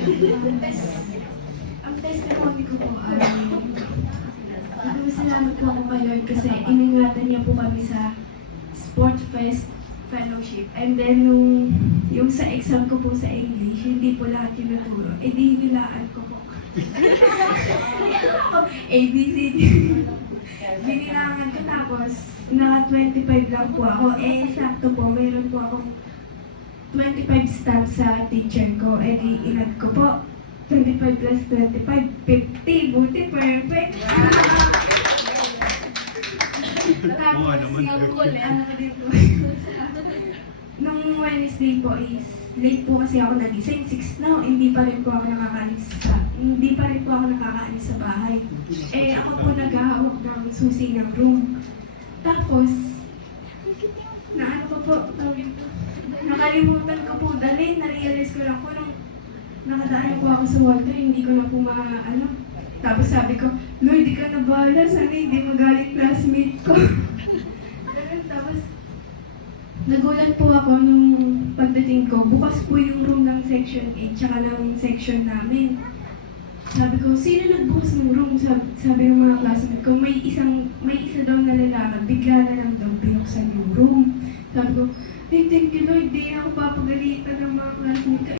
Ang testimony ko po ay salamat po ako kay Lord kasi iningatan niya po kami sa Sport Fest Fellowship. And then, yung sa exam ko po sa English, hindi po lahat tinuturo. Eh, di nilaan ko po. ABCD. Binilangan ko tapos, naka 25 lang po ako. Eh, sakto po, mayroon po akong 25 stamps sa teacher ko. Eh, di inad ko po. 25 plus 25, 50. Buti, perfect. Tapos, ano ko din po. Nung Wednesday po is, late po kasi ako nagising, 6 na, hindi pa rin po ako nakakaalis sa bahay. Eh, ako po naghahawak ng susi ng room. Tapos, nakalimutan ko po dalhin, na-realize ko lang po nung nakadaan po ako sa Walter, hindi ko na po Tapos sabi ko, Lord, di ka na bahala, sana hindi magaling classmate ko. Tapos, nagulat po ako nung pagdating ko, bukas po yung room ng section 8, tsaka ng section namin. Sabi ko, sino nagbukas ng room? Sabi ng mga classmate ko, may isa daw na lalaki, bigla na lang daw binuksan yung room. Sabi ko, hey, thank you Lord, di ako papagalitan ng mga classmate ko.